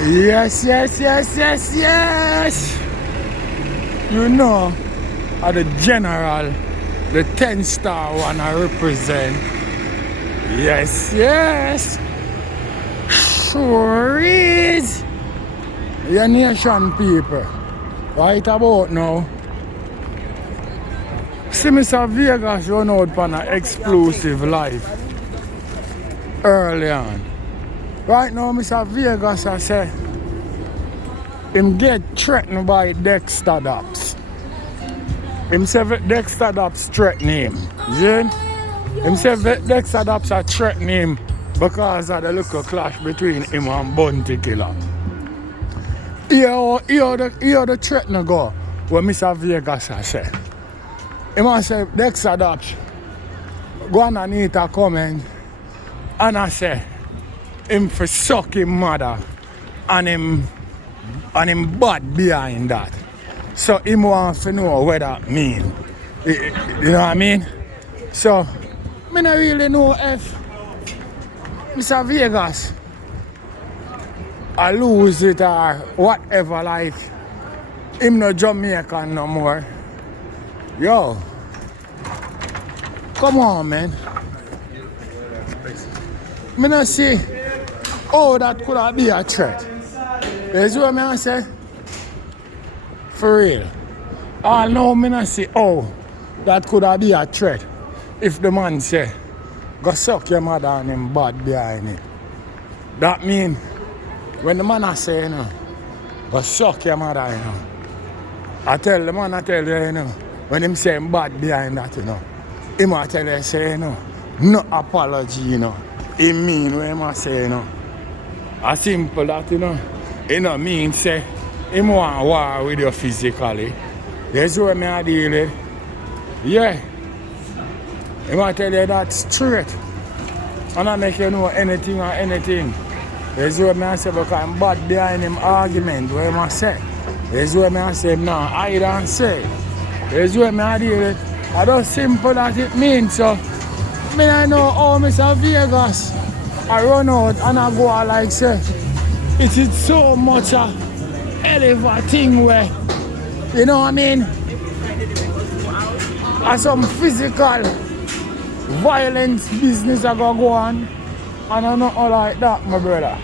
Yes, yes, yes, yes, yes. You know, the general, the 10-star one I represent. Yes, yes. Sure is. Your nation people. Right about now. See Mr. Vegas run out on an explosive life early on. Right now, Mr. Vegas, I say, him get threatened by Dexta Daps. Him say Dexta Daps threaten him. You see? Him say Dexta Daps are threatening him because of the little clash between him and Bounty Killer. Here the threatening go, what Mr. Vegas I say. Him a say Dexta Daps go underneath a comment and I say him for suck him mother and him bad behind that. So him want to know what that mean. You know what I mean? So I don't really know if Mr. Vegas I lose it or whatever, like him no Jamaican no more. Yo, come on, man. I don't see how that could be a threat. That's what I say. For real. I know I don't see how that could be a threat if the man say, go suck your mother and him bad behind it. That mean, when the man say, you know, go suck your mother, you know. I tell the man, you know, when him say him bad behind that, you know, him I tell you, say, you know, no apology, you know. He mean what him say, you know. As simple that, you know. It no mean say, him want war with you physically. That's what I deal with. Yeah. Him I tell you that straight. And I make you know anything or anything. That's what I say because I'm bad behind him argument, what I say. That's what I say, no, I don't say. That's what I deal with. I don't simple that it means, so I don't know how Mr. Vegas I run out and I go like say, it is so much a hell of a thing where, you know what I mean? And some physical violence business I go on. And I not like that, my brother.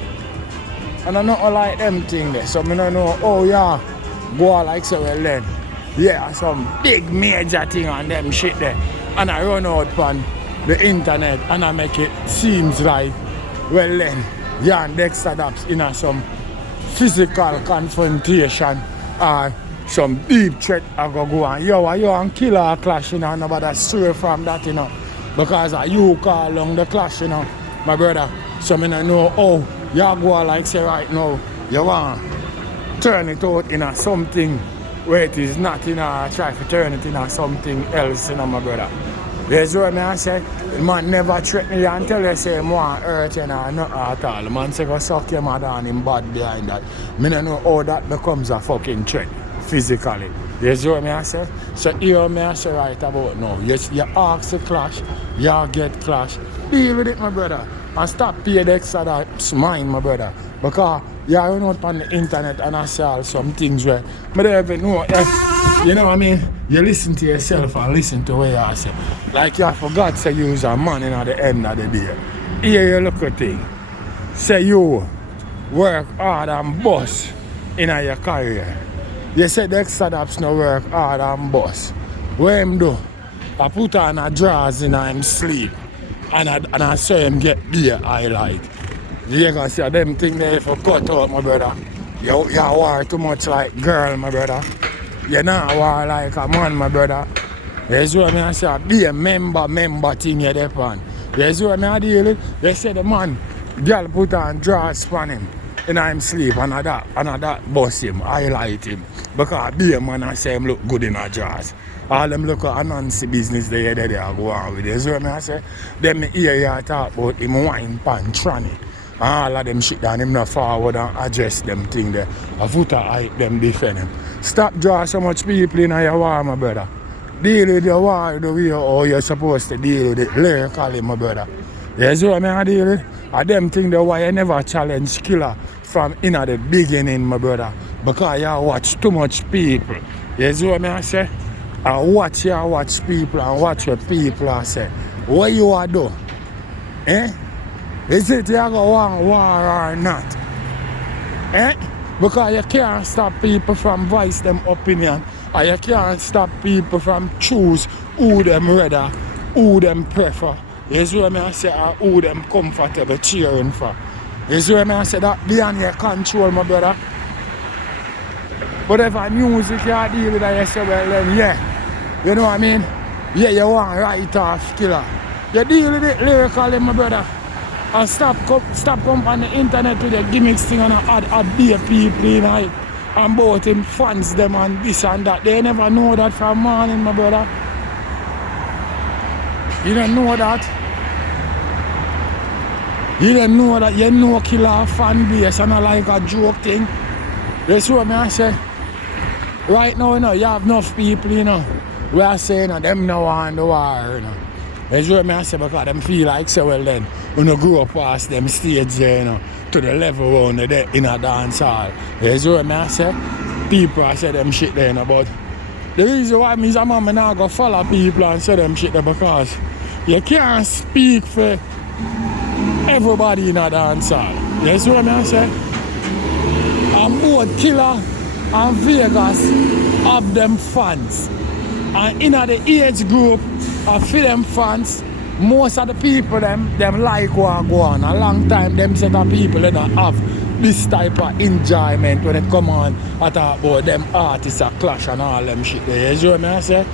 And I not like them things there. So I don't know, oh yeah, go on like so well then. Yeah, some big major thing on them shit there. And I run out on the internet and I make it seems like, well then, yeah, and Dexta Daps in some physical confrontation or some deep threat I go on. Yo and killer clash, you know, and nobody stray from that, you know. Because you call along the clash, you know, my brother. So I don't know how you go like say right now, you want to turn it out in something where it is not, you know, try to turn it into something else, you know, my brother. That's what I say. The man never threaten you until they say him want hurt you, know, not at all. The man say go suck your mother and him bad behind that. I don't know how that becomes a fucking threat physically. That's what I say. So here I say right about now. Yes, you ask the clash, you get clash. Deal with it, my brother. And stop pay the extra that's mine, my brother. Because you run out on the internet and I say some things where I don't even know if, you know what I mean? You listen to yourself and listen to what you say. Like you forgot to use a man at the end of the day. Here you look at thing. Say you work hard and boss in your career. You say the Dexta Daps no work hard and boss. What him do? I put on a drawers in him sleep. And I saw him get beer highlight. You can see them thing there for cut out, my brother. You war too much like girl, my brother. You not war like a man, my brother. That's what I say, be a member thing you there on. That's what I deal with. They say the man, girl put on drawers on him in him sleep and that bust him, highlight him. Because be a man I say him look good in a drawers. All them look at Nancy business they go on with it. That's what I say. Them hear you talk about him wine pan tranny. And all of them shit down him not forward and address them thing there. A footer hype them defend him. Stop draw so much people in your war, my brother. Deal with your war the way how you're supposed to deal with it lyrically, my brother. That's what I deal with. And them thing the why you never challenge killer from the beginning, my brother. Because you watch too much people. You see what I say? I watch people and watch what people are say. What you are do? Eh? Is it you go want war or not? Eh? Because you can't stop people from voice them opinion. And you can't stop people from choose who them rather, who them prefer. You see what I say? Or who them comfortable cheering for. You see what I say? That beyond your control, my brother. Whatever music you deal with, you say, well then, yeah. You know what I mean? Yeah, you want write off killer. You deal with it lyrically, my brother. And stop come on the internet with the gimmicks thing and add dear people in it. And both him fans them and this and that. They never know that from morning, my brother. You don't know that. You don't know that. You know killer fan base and I like a joke thing. That's what I say. Right now, you know, you have enough people, you know, we are saying that them no want the war, you know. That's what I say because them feel like so well then. When you grow up past them stage there, you know, to the level around there in a dance hall. That's what I say. People I say them shit there, you know, but the reason why me as a man now go follow people and say them shit there because you can't speak for everybody in a dance hall. That's what I say. And both Killer and Vegas have them fans. And in the age group of them fans, most of the people them like what go on. A long time them set of people they don't have this type of enjoyment when it come on I talk about them artists a clash and all them shit there. You see what I say?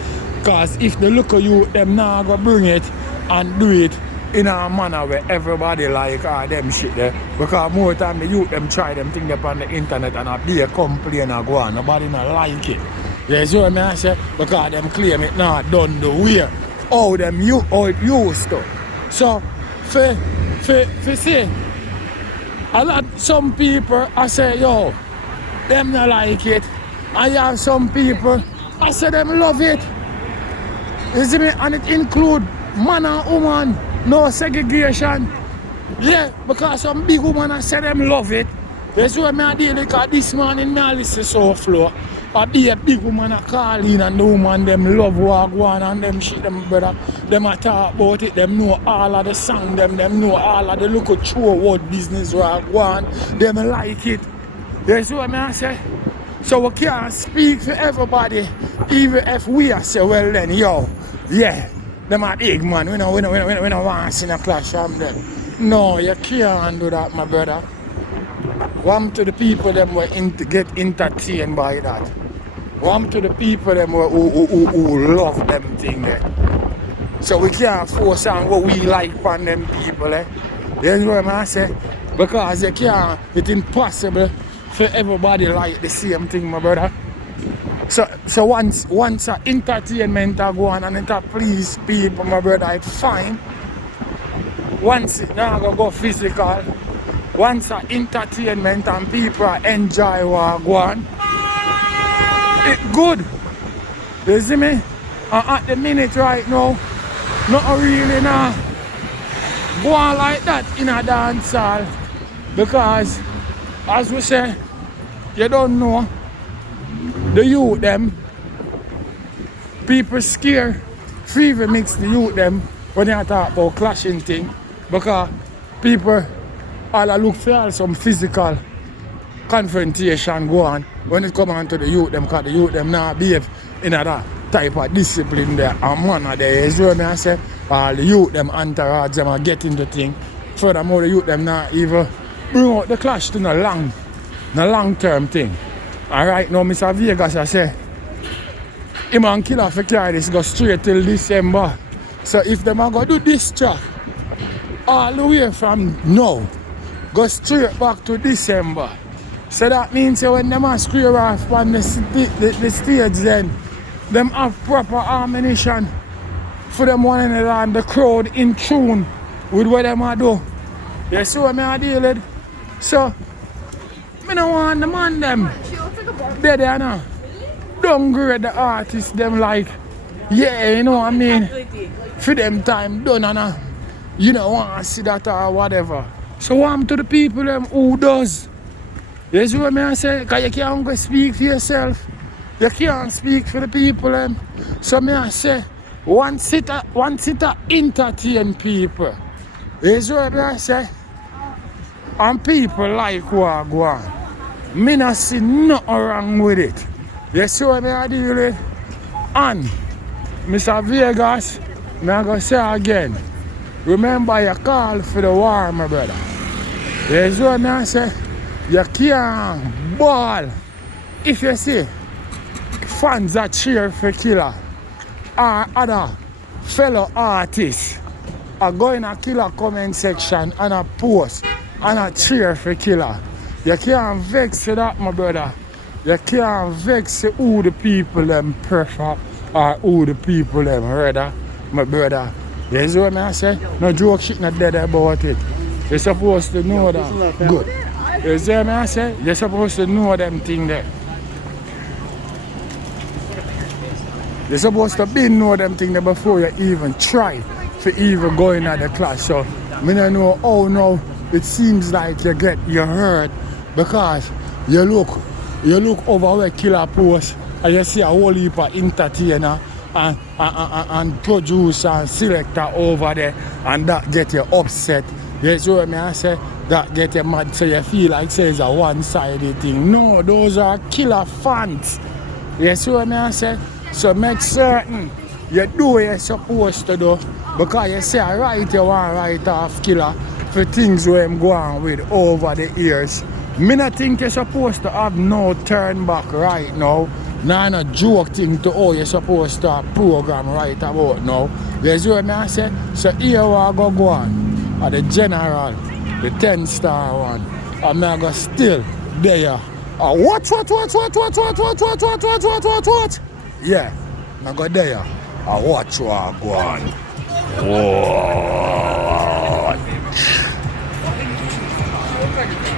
Cause if they look at you, them now go bring it and do it in a manner where everybody like them shit there. Because more time the youth them try them thing up on the internet and a be a complain and go on. Nobody not like it. You see what I say? Because them claim it now done the way how it used to. So for say a lot some people I say yo them not like it. I have some people I say them love it. You see me? And it include man and woman. No segregation. Yeah, because some big woman I say them love it. That's why I deal because this morning I listen so flow. I be a big woman I call in and the woman them love what go on and them shit them brother. Them I talk about it, them know all of the song, them know all of the look at true word business what go on. Them like it. That's what I say. So we can't speak for everybody, even if we are say well then yo, yeah. Them are big man, we don't want to see a clash from them. No, you can't do that, my brother. One to the people them will get entertained by that. One to the people them who love them thing there. So we can't force on what we like from them people eh. That's what I say. Because you can't, it's impossible for everybody like the same thing, my brother. So once entertainment go on and it please people, my brother, it's fine. Once it now go physical, once entertainment and people enjoy what go on, it's good. You see me? And at the minute right now, not really now go on like that in a dance hall. Because as we say, you don't know. The youth them, people scare, fever mix the youth them when they talk about clashing thing because people all look for some physical confrontation go on when it come on to the youth them because the youth them now behave in that type of discipline there and manner there. You see what I say? All the youth them entourage them are getting the thing. Furthermore the youth them now even bring out the clash to the long term thing. Alright now Mr. Vegas I say him and Killer for carry this go straight till December. So if them are gonna do this track all the way from now, go straight back to December. So that means when them are square off on the stage then them have proper ammunition for them one another and the crowd in tune with what them are do. You see what I deal with? So I don't want the man them. They now. Don't grade the artists them like, yeah, you know what I mean? For them time done and you know want to see that or whatever. So what to the people them who does? You see what I say? Because you can't go speak for yourself. You can't speak for the people. So I say, one sitter entertain people. You see what I say? And people like what go on. Me not see nothing wrong with it. You see what I deal with? And Mr. Vegas, I'm going to say again, remember you call for the war, my brother. You see what I say? You can't ball. If you see fans that cheer for Killer or other fellow artists are going to Killer comment section and a post and a cheer for Killer, you can't vex for that, my brother. You can't vex who the people them prefer or who the people them rather, my brother. You see what I say? No joke shit not dead about it. You're supposed to know that. Good. You see what I say? You're supposed to know them thing there. You're supposed to be know them thing there before you even try to even go in at the class. So I don't know how now it seems like you hurt because you look over where Killer post and you see a whole heap of entertainer and producer and selector over there, and that get you upset. You see what I say? That get you mad, so you feel like it's a one-sided thing. No, those are Killer fans. You see what I say? So make certain you do what you're supposed to do, because you say right, you want to write off Killer for things where I'm going with over the years. Me not think you're supposed to have no turn back right now. Nah, no joke thing to how you're supposed to program right about now. You see what I say? So here we go on. At the general, the 10-star one. And I go still there. What? Yeah, I go there. Watch what go on. Whoa.